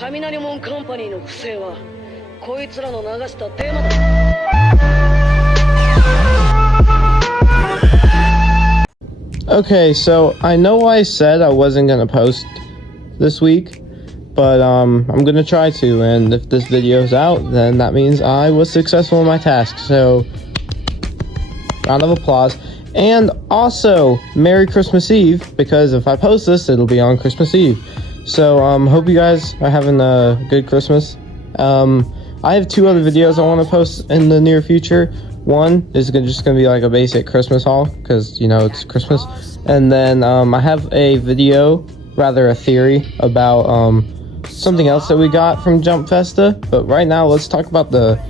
雷門カンパニーの不正はこいつらの流したデマだ。 Okay, so I know I said I wasn't gonna post this week, but I'm gonna try to, and if this video's out, then that means I was successful in my task. So, round of applause. And also, Merry Christmas Eve, because if I post this, it'll be on Christmas Eve. So, hope you guys are having a good Christmas. I have two other videos I want to post in the near future. One is just gonna be like a basic Christmas haul, because, you know, it's Christmas. And then, I have a video, rather a theory, about, something else that we got from Jump Festa. But right now, let's talk about the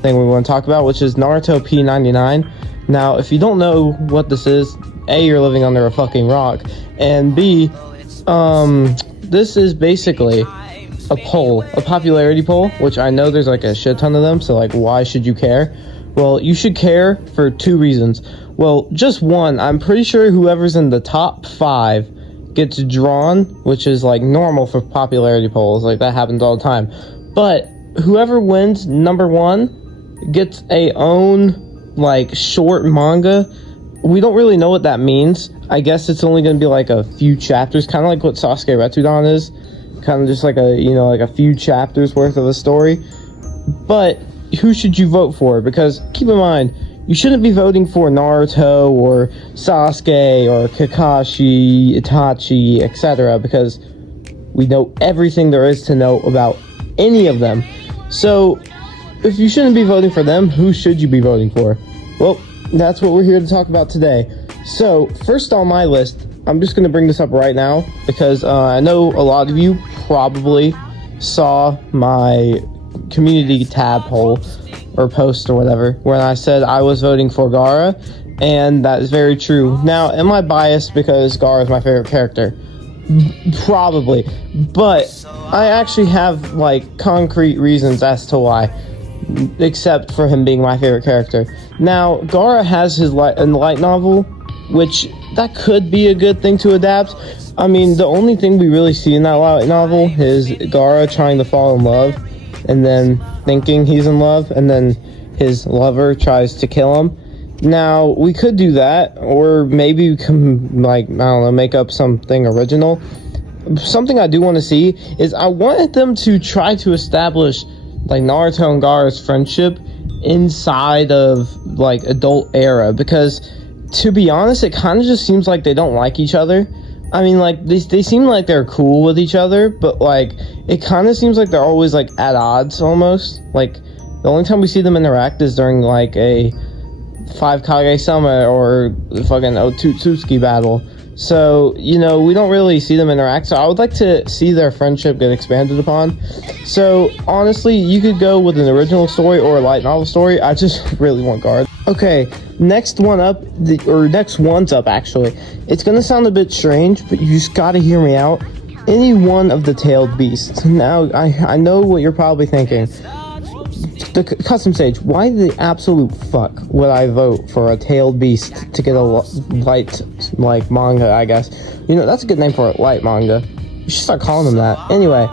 thing we want to talk about, which is Naruto P99. Now, if you don't know what this is, A, you're living under a fucking rock, and B, this is basically a poll, a popularity poll, which I know there's like a shit ton of them, so like, why should you care? Well, you should care for two reasons. Well, just one, I'm pretty sure whoever's in the top 5 gets drawn, which is like normal for popularity polls, like that happens all the time. But whoever wins number 1 gets a own like short manga. We don't really know what that means. I guess it's only going to be like a few chapters, kind of like what Sasuke Retsudan is, kind of just like a, you know, like a few chapters worth of a story. But who should you vote for? Because keep in mind, you shouldn't be voting for Naruto or Sasuke or Kakashi, Itachi, etc. because we know everything there is to know about any of them. So if you shouldn't be voting for them, who should you be voting for? Well, that's what we're here to talk about today. So first on my list, I'm just going to bring this up right now because I know a lot of you probably saw my community tab poll or post or whatever when I said I was voting for Gaara, and that is very true. Now, am I biased because Gaara is my favorite character? Probably, but I actually have like concrete reasons as to why, except for him being my favorite character. Now, Gaara has his light novel, which that could be a good thing to adapt. I mean, the only thing we really see in that light novel is Gaara trying to fall in love and then thinking he's in love, and then his lover tries to kill him. Now, we could do that, or maybe we can, like, I don't know, make up something original. Something I do want to see is I wanted them to try to establish, like, Naruto and Gaara's friendship inside of, like, adult era, because, to be honest, it kind of just seems like they don't like each other. I mean, like, they seem like they're cool with each other, but, like, it kind of seems like they're always, like, at odds, almost. Like, the only time we see them interact is during, like, a 5 Kage Summit or the fucking Otsutsuki battle. So, you know, we don't really see them interact, so I would like to see their friendship get expanded upon. So, honestly, you could go with an original story or a light novel story. I just really want Gaara. Okay, next one's up, actually. It's gonna sound a bit strange, but you just gotta hear me out. Any one of the tailed beasts. Now, I know what you're probably thinking. The CustomSage, why the absolute fuck would I vote for a tailed beast to get a light, like, manga, I guess? You know, that's a good name for a light manga. You should start calling them that. Anyway,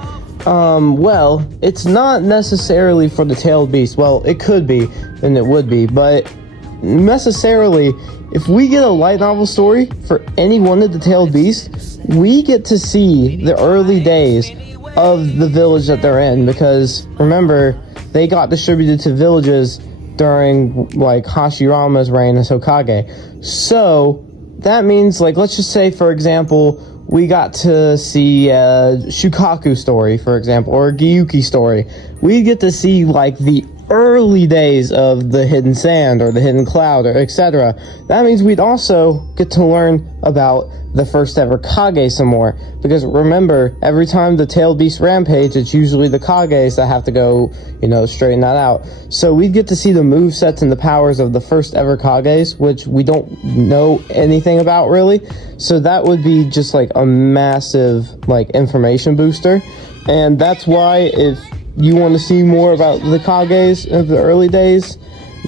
well, it's not necessarily for the tailed beast. Well, it could be, and it would be, but necessarily, if we get a light novel story for any one of the tailed beasts, we get to see the early days of the village that they're in, because remember, they got distributed to villages during, like, Hashirama's reign as Hokage. So that means, like, let's just say, for example, we got to see a Shukaku story, for example, or a Gyuki story. We get to see, like, the early days of the Hidden Sand or the Hidden Cloud, or etc. That means we'd also get to learn about the first ever Kage some more, because remember, every time the tailed beast rampage, it's usually the Kages that have to go, you know, straighten that out. So we'd get to see the movesets and the powers of the first ever Kages, which we don't know anything about really. So that would be just like a massive, like, information booster. And that's why, if you want to see more about the Kages of the early days,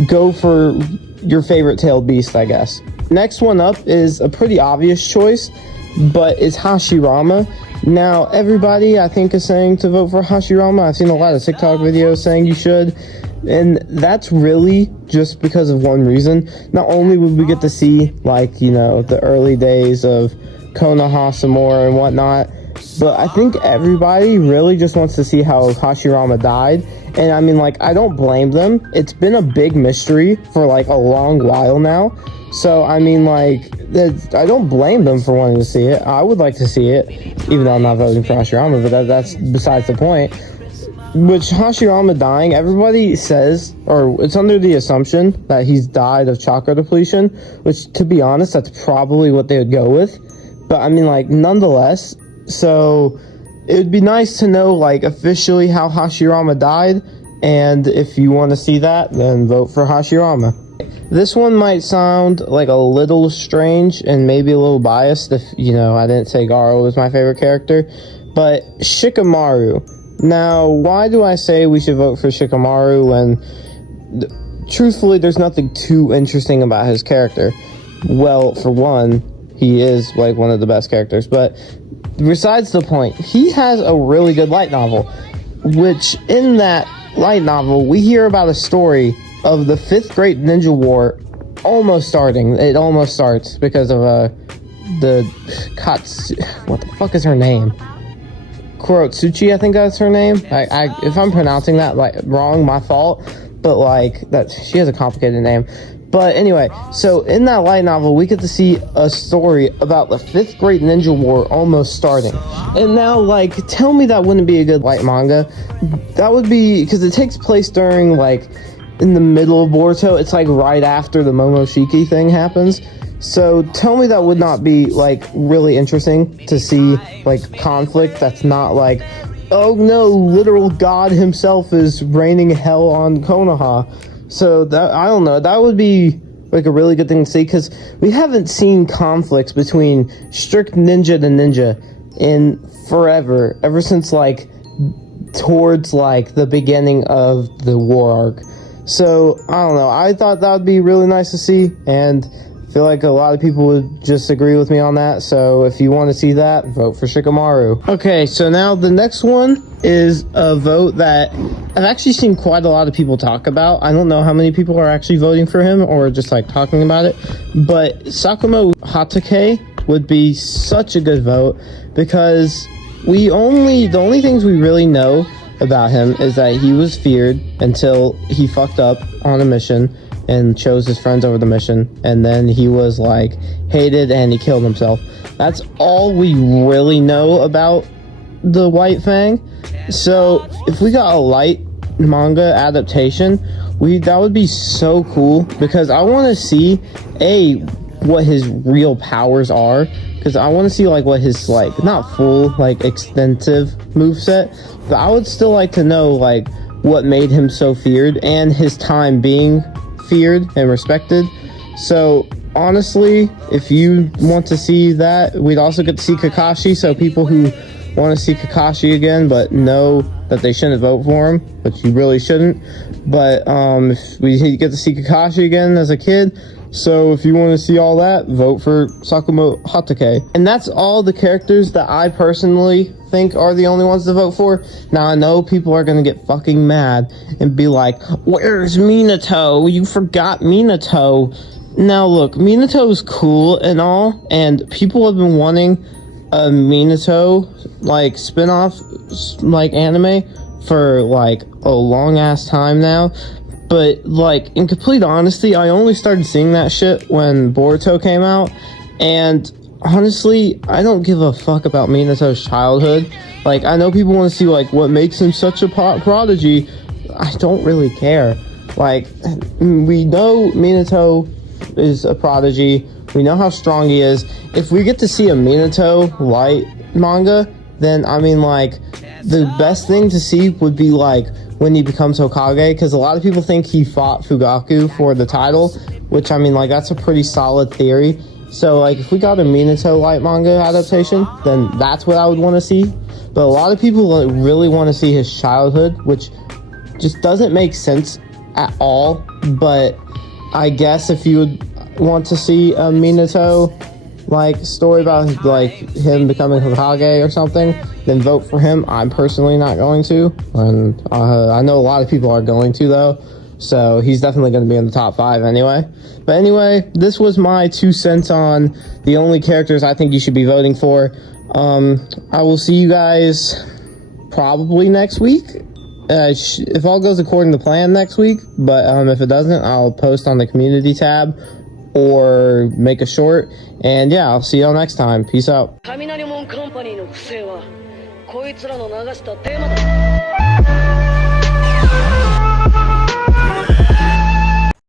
go for your favorite tailed beast, I guess. Next one up is a pretty obvious choice, but it's Hashirama. Now, everybody, I think, is saying to vote for Hashirama. I've seen a lot of TikTok videos saying you should. And that's really just because of one reason. Not only would we get to see, like, you know, the early days of Konoha some more and whatnot, but I think everybody really just wants to see how Hashirama died. And I mean, like, I don't blame them. It's been a big mystery for, like, a long while now. So, I mean, like, I don't blame them for wanting to see it. I would like to see it, even though I'm not voting for Hashirama, but that's besides the point. Which Hashirama dying, everybody says, or it's under the assumption that he's died of chakra depletion, which, to be honest, that's probably what they would go with. But, I mean, like, nonetheless, so it would be nice to know, like, officially how Hashirama died, and if you want to see that, then vote for Hashirama. This one might sound like a little strange and maybe a little biased if, you know, I didn't say Garo was my favorite character, but Shikamaru. Now, why do I say we should vote for Shikamaru when, truthfully, there's nothing too interesting about his character? Well, for one, he is, like, one of the best characters, but besides the point, he has a really good light novel, which in that light novel, we hear about a story of the 5th Great Ninja War almost starting. It almost starts because of the what the fuck is her name? Kurotsuchi, I think that's her name. If I'm pronouncing that like wrong, my fault. But like that, she has a complicated name. But anyway, so in that light novel, we get to see a story about the 5th Great Ninja War almost starting. And now, like, tell me that wouldn't be a good light manga. That would be, because it takes place during, like, in the middle of Boruto. It's, like, right after the Momoshiki thing happens. So tell me that would not be, like, really interesting to see, like, conflict that's not, like, oh no, literal God himself is raining hell on Konoha. So that, I don't know, that would be like a really good thing to see, because we haven't seen conflicts between strict ninja to ninja in forever, ever since like towards like the beginning of the war arc. So I don't know, I thought that would be really nice to see, and I feel like a lot of people would just agree with me on that. So if you want to see that, vote for Shikamaru. Okay, so now the next one is a vote that I've actually seen quite a lot of people talk about. I don't know how many people are actually voting for him or just like talking about it, but Sakumo Hatake would be such a good vote, because the only things we really know about him is that he was feared until he fucked up on a mission and chose his friends over the mission, and then he was like hated and he killed himself. That's all we really know about the White Fang. So if we got a light manga adaptation, that would be so cool, because I want to see what his real powers are, because I want to see like what his like not full like extensive moveset, but I would still like to know like what made him so feared and his time being feared and respected. So honestly, if you want to see that, we'd also get to see Kakashi, so people who want to see Kakashi again but know that they shouldn't vote for him, but you really shouldn't, but if we get to see Kakashi again as a kid. So if you want to see all that, vote for Sakumo Hatake. And that's all the characters that I personally think are the only ones to vote for. Now I know people are gonna get fucking mad and be like, where's Minato? You forgot Minato. Now look, Minato's cool and all, and people have been wanting a Minato like spin-off like anime for like a long ass time now. But like in complete honesty, I only started seeing that shit when Boruto came out, and honestly, I don't give a fuck about Minato's childhood. Like, I know people want to see like what makes him such a prodigy. I don't really care. Like, we know Minato is a prodigy. We know how strong he is. If we get to see a Minato light manga, then I mean like the best thing to see would be like when he becomes Hokage, because a lot of people think he fought Fugaku for the title, which I mean like that's a pretty solid theory. So like if we got a Minato light manga adaptation, then that's what I would want to see. But a lot of people really want to see his childhood, which just doesn't make sense at all. But I guess if you would want to see a Minato like story about like him becoming Hokage or something, then vote for him. I'm personally not going to, and I know a lot of people are going to though, so he's definitely going to be in the top 5 anyway. But anyway, this was my 2 cents on the only characters I think you should be voting for. I will see you guys probably next week. If all goes according to plan next week, but if it doesn't, I'll post on the community tab or make a short, and yeah, I'll see y'all next time. Peace out. 雷門カンパニーの不正はこいつらの流したデマだ。